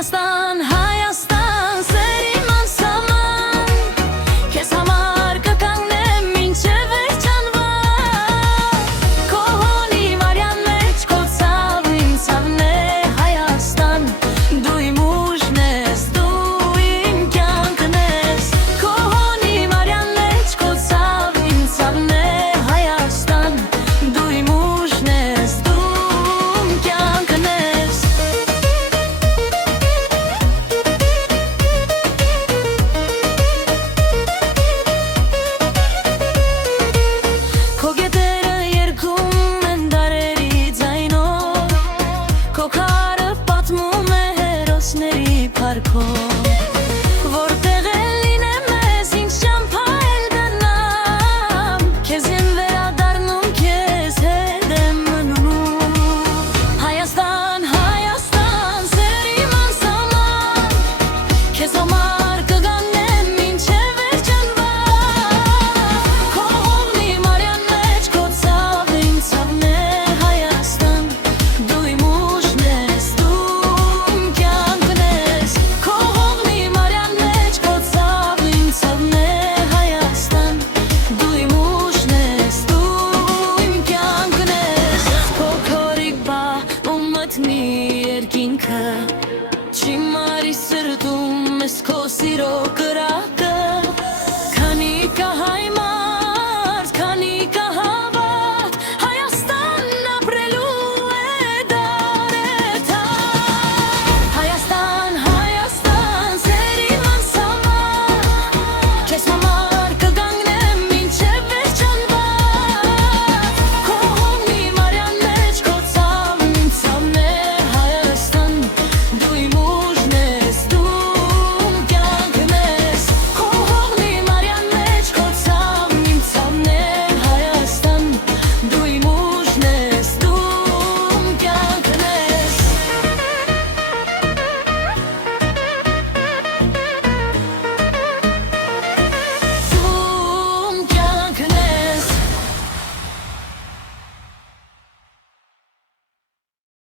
Հայաստան, Հայաստան, սերիմ անսահման, քեզ համար կկանգնեմ մինչև վերջանվան, քո հոնի վարյան մեջ քո ցավը իմ ցավն է, Հայաստան, դու իմ ուժն ես, դու իմ կյանքն ես, քո հոնի վարյան մեջ քո ցավը իմ ցավն է, Հայաստան, դու իմ ուժն ես, դու իմ կյանքն ես։ Քո գետերը երգում են դարերի ձայնով, քո քարը պատմում է հերոսների փառքով, որտեղ էլ լինեմ ես ինձ ճամփայել գնամ, քեզ եմ վերադառնում, քեզ հետ եմ մնում, Հայաստան, Հայաստան, սերիմ անսահման, քեզ համար կգանեմ մինչև վերջանվան, քո հողմի մարյան մեջ քո ցավը իմ ցավն է, Հայաստան, դու իմ ուժն ես, դու իմ կյանքն ես, քո հողմի մարյան մեջ քո ցավը իմ ցավն է, Հայաստան, դու իմ ուժն ես, դու իմ կյանքն ես, փոքրիկ բա ու մտնի երկինքը, չի մարի սրտում ես քո սիրո